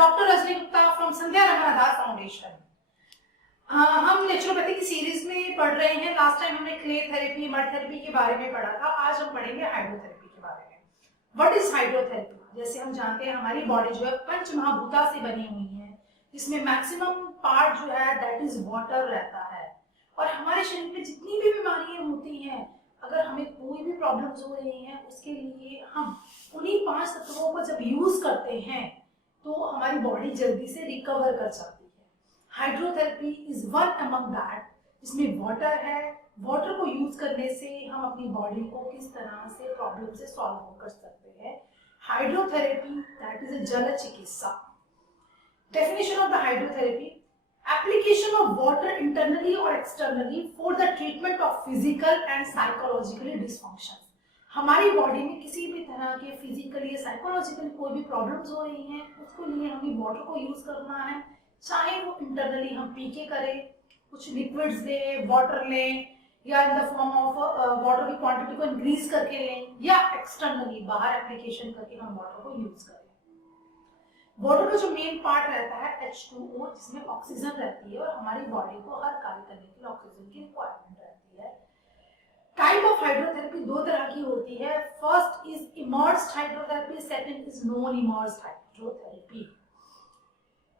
Doctor Rajni Gupta from Sandhya Raghunath foundation. हम naturopathy की series में पढ़ रहे हैं। लास्ट टाइम हमने क्ले थेरेपी, मड थेरेपी के बारे में पढ़ा था। आज हम पढ़ेंगे हाइड्रोथेरेपी के बारे में। What is hydrotherapy? जैसे हम जानते हैं हमारी बॉडी जो है पंच महाभूता से बनी हुई है, जिसमें मैक्सिमम पार्ट जो है दैट इज वाटर रहता है। और हमारे शरीर में जितनी भी बीमारियां होती हैं, अगर हमें कोई भी प्रॉब्लम्स हो रही हैं, उसके लिए हम उन्हीं 5 तत्वों को जब यूज करते हैं तो हमारी बॉडी जल्दी से रिकवर कर जाती है। Hydrotherapy is one among that, जिसमें वाटर है। वाटर को यूज करने से हम अपनी बॉडी को किस तरह से प्रॉब्लम से सॉल्व कर सकते हैं। हाइड्रोथेरेपी दैट इज अ जल चिकित्सा। Definition of the hydrotherapy: application of water internally or externally for the treatment of physical and psychologically dysfunctions। हमारी बॉडी में किसी भी तरह के फिजिकली या साइकोलॉजिकली कोई भी प्रॉब्लम्स हो रही हैं, उसके लिए हमें वाटर को यूज करना है। चाहे वो इंटरनली हम पी के करें, कुछ लिक्विड्स लें, वाटर लें, या in the form of water की क्वांटिटी को इंक्रीज करके लें, या एक्सटर्नली बाहर एप्लीकेशन करके हम वाटर को यूज करें। वाटर का जो मेन पार्ट रहता है H2O, जिसमें ऑक्सीजन रहती है और हमारी बॉडी को हर कार्य करने के लिए ऑक्सीजन की रिक्वायरमेंट रहती है। टाइप ऑफ हाइड्रोथेरेपी 2 तरह की होती है। First is immersed hydrotherapy, second is non immersed hydrotherapy.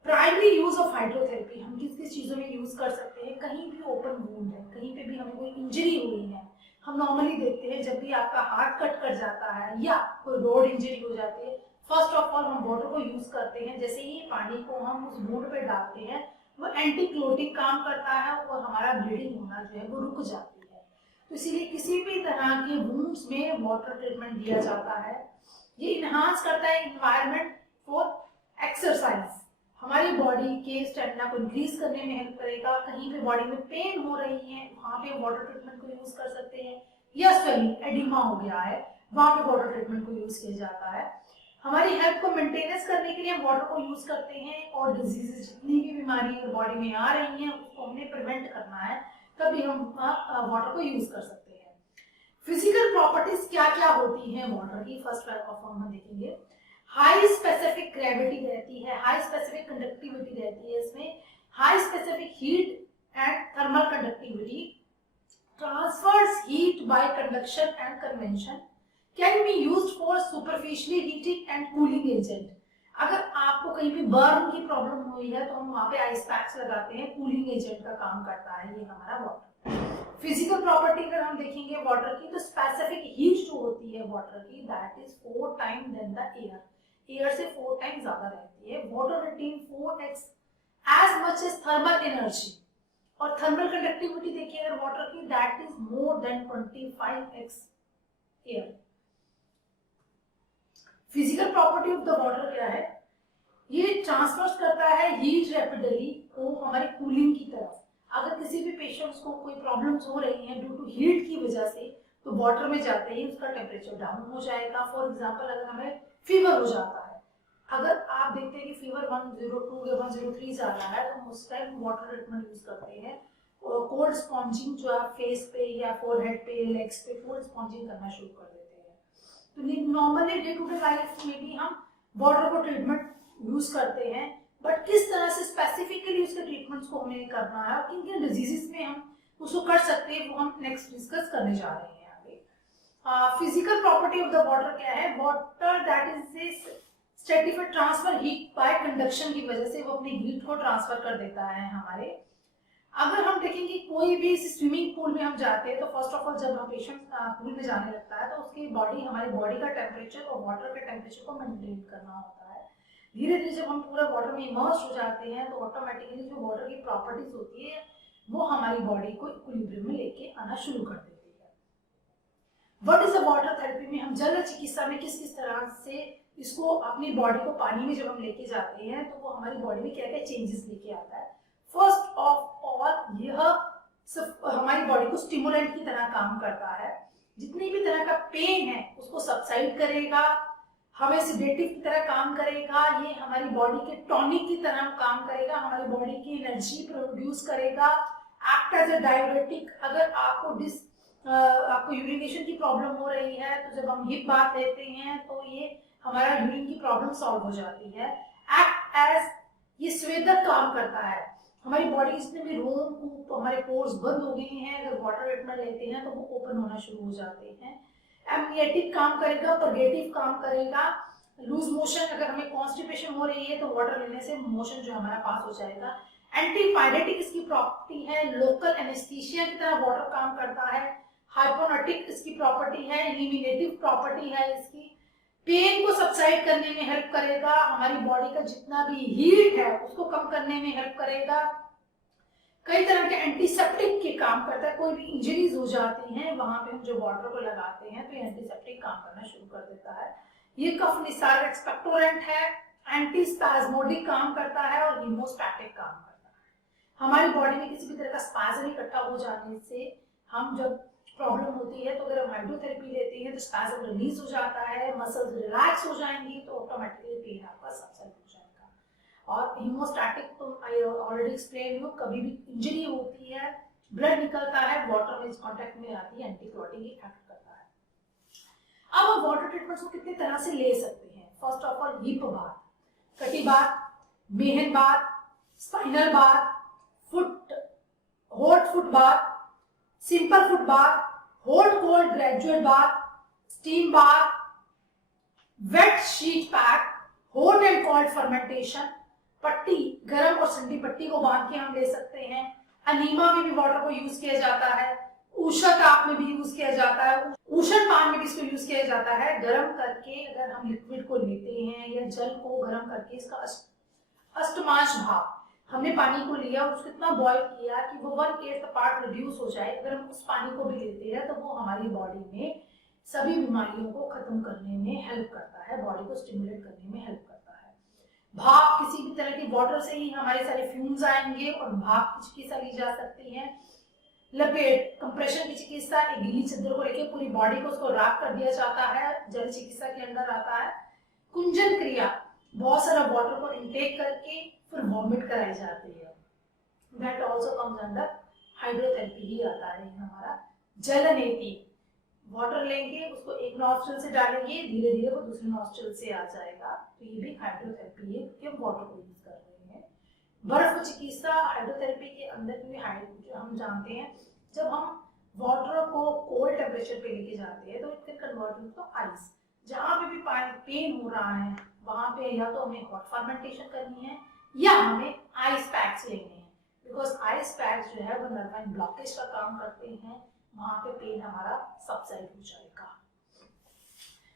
Primary use of hydrotherapy हम किस किस चीजों में यूज कर सकते हैं? कहीं भी ओपन वुंड है, कहीं पे भी हमें कोई इंजरी हुई है, हम नॉर्मली देखते हैं जब भी आपका हाथ कट कर जाता है या कोई रोड इंजरी हो जाती है, फर्स्ट ऑफ ऑल हम वाटर को यूज करते हैं। जैसे ही पानी को हम उस वुंड पे डालते हैं, वो एंटीक्लोटिक काम करता है और हमारा ब्लीडिंग होना जो है वो रुक जाती है। तो इसीलिए किसी भी तरह के वुंड्स में वाटर ट्रीटमेंट दिया जाता है। ये इनहांस करता है एनवायरनमेंट फॉर एक्सरसाइज, हमारी बॉडी के स्टेमिना को इंक्रीज करने में हेल्प करेगा। कहीं पे बॉडी में पेन हो रही है, वहां पे वाटर ट्रीटमेंट को यूज कर सकते हैं। या स्वेलिंग, एडिमा हो गया है, वहां पे वाटर ट्रीटमेंट को यूज किया जाता है। हमारी हेल्थ को मेंटेनेंस करने के लिए हम वाटर को यूज करते हैं, और डिजीजेस जितनी भी बीमारी बॉडी में आ रही हैं उसको हमने प्रिवेंट करना है, तभी हम वाटर को यूज कर सकते हैं। फिजिकल प्रॉपर्टीज क्या क्या होती हैं वाटर की? फर्स्ट ऑफ ऑल हम देखेंगे हाई स्पेसिफिक ग्रेविटी रहती है, हाई स्पेसिफिक कंडक्टिविटी रहती है, इसमें high specific heat and thermal conductivity, transfers heat by conduction and convention, can be used for superficially heating and cooling agent. अगर आपको कहीं पे बर्न की प्रॉब्लम हुई है तो हम वहां पे आइस पैक्स लगाते हैं, कूलिंग एजेंट का काम करता है ये हमारा वाटर। फिजिकल प्रॉपर्टी अगर हम देखेंगे वाटर की, तो स्पेसिफिक हीट जो होती है वाटर की that is 4 time then the air. Air से 4 टाइम ज्यादा रहती है। Water retain 4x as much as thermal energy. और थर्मल कंडक्टिविटी देखिए अगर वाटर की, that is more than 25x air. Physical property of the water क्या है? ये ट्रांसफर करता है हीट रैपिडली को हमारी कूलिंग की तरफ। अगर किसी भी पेशेंट्स को कोई प्रॉब्लम्स हो रही हैं ड्यू टू हीट की वजह से, तो वाटर में जाते ही उसका टेम्परेचर डाउन हो जाएगा। फॉर एग्जांपल अगर हमें फीवर हो जाता है, अगर आप देखते हैं कि फीवर 102 या 103 जा रहा है, तो हम उस टाइम वाटर ट्रीटमेंट यूज करते हैं। कोल्ड स्पॉन्जिंग जो है फेस पे या फोरहेड पे, लेग्स पे कोल्ड स्पॉन्जिंग करना शुरू कर देते हैं। तो normally day to day life में भी हम वाटर को ट्रीटमेंट यूज करते हैं, बट किस तरह से स्पेसिफिकली उसके ट्रीटमेंट्स को हमें करना है और किन किन डिजीजेस में हम उसको कर सकते हैं, वो हम नेक्स्ट डिस्कस करने जा रहे हैं। Physical property of the water क्या है? Water that is stratified transfer heat by conduction की वजह से वो अपनी हीट को ट्रांसफर कर देता है हमारे। अगर हम देखेंगे कोई भी स्विमिंग पूल में हम जाते हैं, तो फर्स्ट ऑफ ऑल जब हम पेशेंट पूल में जाने लगता है तो उसकी बॉडी, हमारी बॉडी का टेम्परेचर और वाटर के टेम्परेचर को मेंटेन करना होता है। धीरे धीरे जब हम पूरा वाटर में इमर्स हो जाते हैं, तो ऑटोमेटिकली जो वाटर की प्रॉपर्टीज होती है वो हमारी बॉडी को इक्विलिब्रियम में लेके आना शुरू कर देती है। What is the water therapy में हम जल चिकित्सा में किस किस तरह से इसको अपनी बॉडी को पानी में जब हम लेके जाते हैं तो वो हमारी बॉडी में क्या क्या चेंजेस लेके आता है। फर्स्ट ऑफ ऑल यह हमारी बॉडी को स्टिमुलेंट की तरह काम करता है। जितनी भी तरह का पेन है उसको सबसाइड करेगा, हमें सिडेटिव की तरह काम करेगा। ये हमारी बॉडी के टॉनिक की तरह काम करेगा, हमारी बॉडी की एनर्जी प्रोड्यूस करेगा। Act as a diuretic. अगर आपको यूरिनेशन की प्रॉब्लम हो रही है तो जब हम हिप बाथ लेते हैं तो ये हमारा यूरिन की प्रॉब्लम सॉल्व हो जाती है। एक्ट एज ये स्वेदक काम करता है। हमारी बॉडी जितने भी रोम कूप हमारे पोर्स बंद हो गए हैं, अगर वाटर ट्रीटमेंट लेते हैं तो वो ओपन होना शुरू हो जाते हैं। एम्निएटिक काम करेगा, परगेटिव काम करेगा। लूज मोशन, अगर हमें कॉन्स्टिपेशन हो रही है तो वाटर लेने से मोशन जो हमारा पास हो जाएगा। एंटीपायरेटिक इसकी प्रॉपर्टी है, लोकल एनेस्थीसिया की तरह वाटर काम करता है। हाइपोनेटिक इसकी प्रॉपर्टी है, इलिमिनेटिव प्रॉपर्टी है इसकी। पेन को सबसाइड करने में हेल्प करेगा, हमारी बॉडी का जितना भी हीट है उसको कम करने में हेल्प करेगा। कई तरह के एंटीसेप्टिक के काम करता है। कोई भी इंजरीज हो जाती हैं वहां पे हम जो वाटर को लगाते हैं तो एंटीसेप्टिक काम करना शुरू कर देता है। ये कफ निसारक एक्सपेक्टोरेंट है, एंटीस्पैज्मोडिक काम करता है और हीमोस्टैटिक काम करता है। हमारी बॉडी में किसी भी तरह का स्पैज्म इकट्ठा हो जाने से हम जब प्रॉब्लम होती है तो अगर हम हाइड्रोथेरेपी लेते हैं तो स्पैज्म रिलीज हो जाता है, मसल्स रिलैक्स हो जाएंगी तो ऑटोमेटिकली पेन आपका सबसाइड हो जाएगा। और हीमोस्टैटिक तो आई ऑलरेडी एक्सप्लेन, कभी भी इंजरी होती है, ब्लड निकलता है, वाटर में कांटेक्ट में आती है, एंटीक्लॉटिंग इफेक्ट करता है। अब हम वाटर ट्रीटमेंट्स को कितने तरह से ले सकते हैं। First of all hip bath, कटी बाथ, मेहन bath, spinal bath, hot foot bath, simple foot bath, hot cold graduate bath, steam bath, wet sheet pack, hot and cold fermentation, पट्टी, गर्म और ठंडी पट्टी को बांध के हम ले सकते हैं। अनीमा में भी वाटर को यूज किया जाता है, ऊषा ताप में भी यूज किया जाता है, उष्ण पान में भी इसको यूज किया जाता है। गर्म करके अगर हम लिक्विड को लेते हैं या जल को गर्म करके इसका अष्टमांश भाग, हमने पानी को लिया और उसको इतना बॉईल किया कि वो 1/8 पार्ट रिड्यूस हो जाए, अगर हम उस पानी को भी लेते हैं तो वो हमारी बॉडी में सभी बीमारियों को खत्म करने में हेल्प करता है, बॉडी को स्टिमुलेट करने में हेल्प करता है। भाप, किसी भी तरह की वाटर से ही हमारे सारे फ्यूम्स आएंगे और भाप की चिकित्सा ली जा सकती है। लपेट, कंप्रेशन की चिकित्सा, एक गीली चादर को लेकर पूरी बॉडी को उसको रैप कर दिया जाता है, जल चिकित्सा के अंदर आता है। कुंजन क्रिया, बहुत सारा वाटर को इनटेक करके फिर वॉमिट कराई जाती है, that also comes under hydrotherapy ही आता है हमारा। जलनेति, वाटर लेंगे, उसको एक नॉस्ट्रिल से डालेंगे, धीरे धीरे वो दूसरे नॉस्ट्रिल से आ जाएगा, तो ये भी हाइड्रोथेरेपी है क्योंकि हम वाटर को यूज कर रहे हैं। बर्फ चिकित्सा हाइड्रोथेरेपी के अंदर भी जो हम जानते हैं, जब हम वाटर को कोल्ड टेम्परेचर पे लेके जाते हैं तो it can convert into ice. जहां पे भी पेन हो रहा है वहां पे या तो हमें हॉट फर्मेंटेशन करनी है या हमें आइस पैक्स लेने हैं, बिकॉज आइस पैक्स जो है वो नर्वाइन ब्लॉकेज का काम करते हैं, वहां पे पेन हमारा सबसाइड हो जाएगा।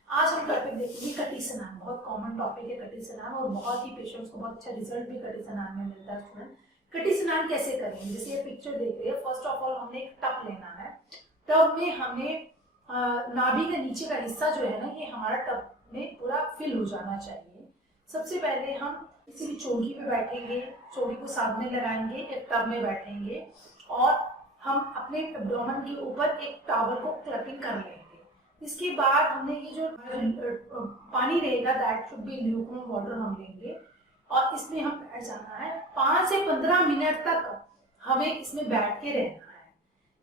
आज हम टॉपिक देखेंगे कटी स्नान, बहुत कॉमन टॉपिक है कटी स्नान और बहुत ही पेशेंट्स को बहुत अच्छा रिजल्ट भी कटी स्नान में मिलता है। स्टूडेंट, कटी स्नान कैसे करेंगे? जैसे ये पिक्चर देख रहे हैं, फर्स्ट ऑफ ऑल हमने एक टब लेना है, टब में हमें नाभि का नीचे का हिस्सा जो है ना, ये हमारा टब में पूरा फिल हो जाना चाहिए। सबसे पहले हम किसी भी चौकी पे बैठेंगे, चौकी को सामने लगाएंगे, एक टब में बैठेंगे और हम अपने एब्डोमेन के ऊपर एक टॉवल को क्लैपिंग कर लेंगे। इसके बाद हमने ये जो पानी रहेगा that should be lukewarm water हम लेंगे और इसमें हम बैठ जाना है। 5 से 15 मिनट तक हमें इसमें बैठ के रहना है।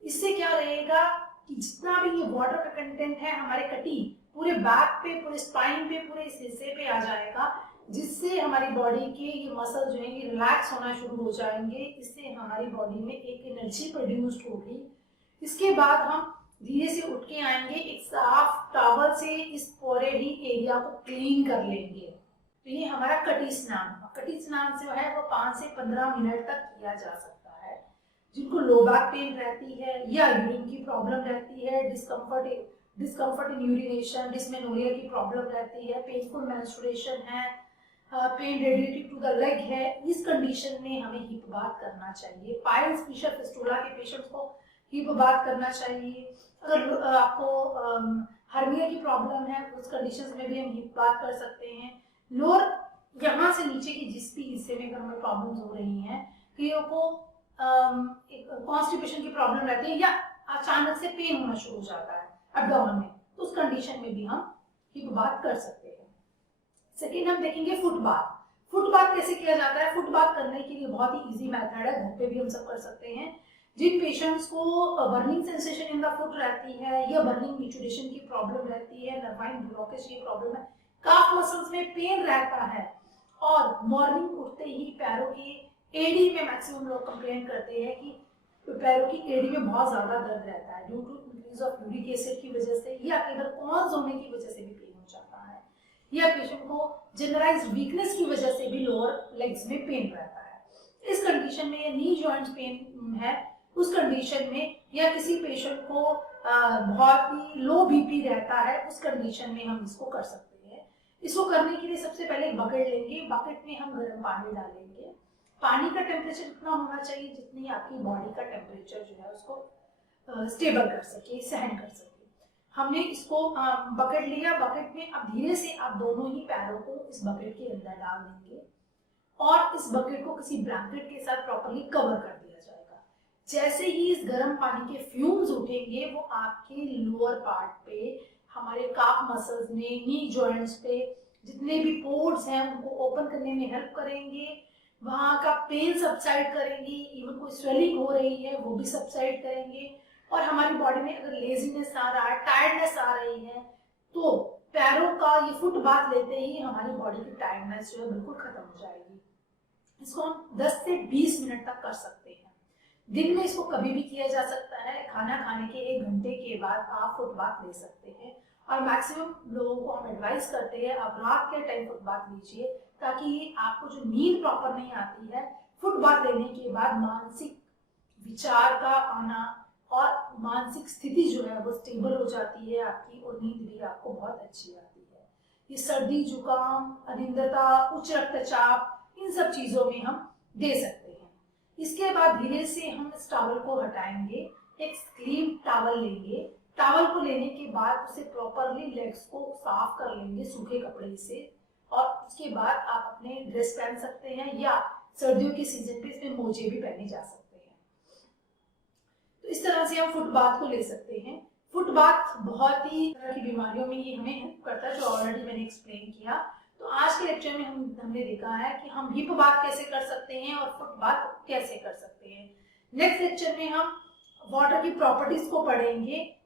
इससे क्या रहेगा कि जितना भी ये वाटर का कंटेंट है हमारे कटी पूरे बैक पे, पूरे स्पाइन पे, पूरे इस हिस्से पे आ जाएगा, जिससे हमारी बॉडी के ये मसल जो है ये रिलैक्स होना शुरू हो जाएंगे। इससे हमारी बॉडी में एक एनर्जी प्रोड्यूस्ड होगी। इसके बाद हम धीरे से उठ के आएंगे, एक साफ टॉवल से इस पूरे ही एरिया को क्लीन कर लेंगे। तो ये हमारा कटी स्नान। कटी स्नान से जो है वो 5 से 15 मिनट तक किया जा सकता है। जिनको लो बैक पेन रहती है या यूरिन की प्रॉब्लम रहती है, डिस्कम्फर्ट इन यूरिनेशन, डिस्मेनोरिया की प्रॉब्लम रहती है, पेनफुल मेंस्ट्रुएशन है, pain related to the leg है, इस कंडीशन में हमें हिप बाथ करना चाहिए। पाइल्स, फिशर, फिस्टुला के पेशेंट्स को हिप बाथ करना चाहिए। अगर आपको हर्निया की प्रॉब्लम है उस कंडीशन में भी हम हिप बाथ कर सकते हैं। लोअर यहाँ से नीचे की जिस भी हिस्से में अगर हमें प्रॉब्लम्स हो रही हैं, कईयों को कॉन्स्टिपेशन की प्रॉब्लम रहती है या अचानक से पेन होना शुरू हो जाता है एब्डोमेन में, तो उस कंडीशन में भी हम हिप बाथ कर सकते हैं। सेकेंड हम देखेंगे फुट बाथ। फुट बाथ कैसे किया जाता है? फुट बाथ करने के लिए बहुत ही इजी मेथड है, घर पे भी हम सब कर सकते हैं। जिन पेशेंट्स को burning sensation in the foot रहती है या बर्निंग मिचुरेशन की प्रॉब्लम रहती है, नर्वाइन ब्लॉकेज की प्रॉब्लम है, काफ मसल्स में पेन रहता है और मॉर्निंग उठते ही पैरों की एड़ी में मैक्सिमम लोग कंप्लेन करते हैं कि पैरों की एड़ी में बहुत ज्यादा दर्द रहता है due to increase of uric acid की वजह से, या कई बार कॉन्स होने की वजह से भी पेन हो जाता है, या पेशेंट को जनरलाइज्ड वीकनेस की वजह से भी लोअर लेग्स में पेन रहता है। इस कंडीशन में, या नी जॉइंट पेन है उस कंडीशन में, या किसी पेशेंट को बहुत ही लो बीपी रहता है, उस कंडीशन में हम इसको कर सकते हैं। इसको करने के लिए सबसे पहले एक बकेट लेंगे, बकेट में हम गर्म पानी डालेंगे। पानी का टेम्परेचर इतना होना चाहिए जितनी आपकी बॉडी का टेम्परेचर जो है उसको स्टेबल कर सके, सहन कर सके। हमने इसको बकेट लिया, बकेट में अब धीरे से आप दोनों ही पैरों को इस बकेट के अंदर डाल देंगे और इस बकेट को किसी ब्लैंकेट के साथ प्रॉपर्ली कवर कर दिया जाएगा। जैसे ही इस गर्म पानी के फ्यूम्स उठेंगे वो आपके लोअर पार्ट पे, हमारे काफ मसल्स में, नी जॉइंट्स पे जितने भी पोर्स हैं उनको ओपन करने में हेल्प करेंगे, वहां का पेन सबसाइड करेंगे, इवन कोई स्वेलिंग हो रही है वो भी सबसाइड करेंगे। और हमारी बॉडी में अगर लेजीनेस आ रहा है, टायर्डनेस आ रही है, तो पैरों का ये फुट बाथ लेते ही हमारी बॉडी की टायर्डनेस जो है बिल्कुल खत्म हो जाएगी। इसको हम 10 से 20 मिनट तक कर सकते हैं। दिन में इसको कभी भी किया जा सकता है, खाना खाने के 1 घंटे के बाद आप फुट बाथ ले सकते हैं। और मैक्सिमम लोगों को हम एडवाइस करते हैं आप रात के टाइम फुट बाथ लीजिए, ताकि आपको जो नींद प्रॉपर नहीं आती है, फुट बाथ लेने के बाद मानसिक विचार का आना और मानसिक स्थिति जो है वो स्टेबल हो जाती है आपकी, और नींद भी आपको बहुत अच्छी आती है। ये सर्दी, जुकाम, अनिद्रता, उच्च रक्तचाप, इन सब चीजों में हम दे सकते हैं। इसके बाद धीरे से हम इस टॉवल को हटाएंगे, एक क्लीन टॉवल लेंगे। टॉवल को लेने के बाद उसे प्रॉपरली लेग्स को साफ कर लेंगे सूखे कपड़े से, और उसके बाद आप अपने ड्रेस पहन सकते हैं, या सर्दियों के सीजन पे इसमें मोजे भी पहने जा सकते हैं। तो इस तरह से हम फुट बाथ को ले सकते हैं। फुट बाथ बहुत ही तरह की बीमारियों में ये हमें हेल्प करता है, जो ऑलरेडी मैंने एक्सप्लेन किया। तो आज के लेक्चर में हमने देखा है कि हम हिप बाथ कैसे कर सकते हैं और फुट बाथ कैसे कर सकते हैं। नेक्स्ट लेक्चर में हम वाटर की प्रॉपर्टीज को पढ़ेंगे,